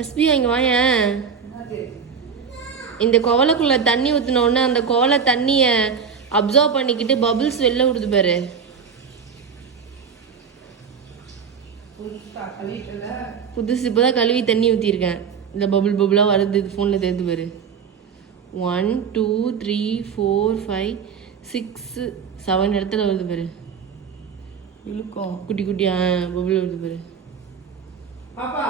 அஸ்பி இங்கே வாயேன். இந்த கோவலைக்குள்ள தண்ணி ஊற்றினோடனே அந்த கோவலை தண்ணியை அப்சர்வ் பண்ணிக்கிட்டு பபிள்ஸ் வெளில விடுது பாரு. புதுசு இப்போதான் கழுவி தண்ணி ஊற்றிருக்கேன். இந்த பபுள் பபுளாக வருது. இது ஃபோனில் தெரியுது பாரு. 1 2 3 4 5 6 7 இடத்துல வருது பாரு. இழுக்கும் குட்டி குட்டியா பபுள் வருது பாரு. பாப்பா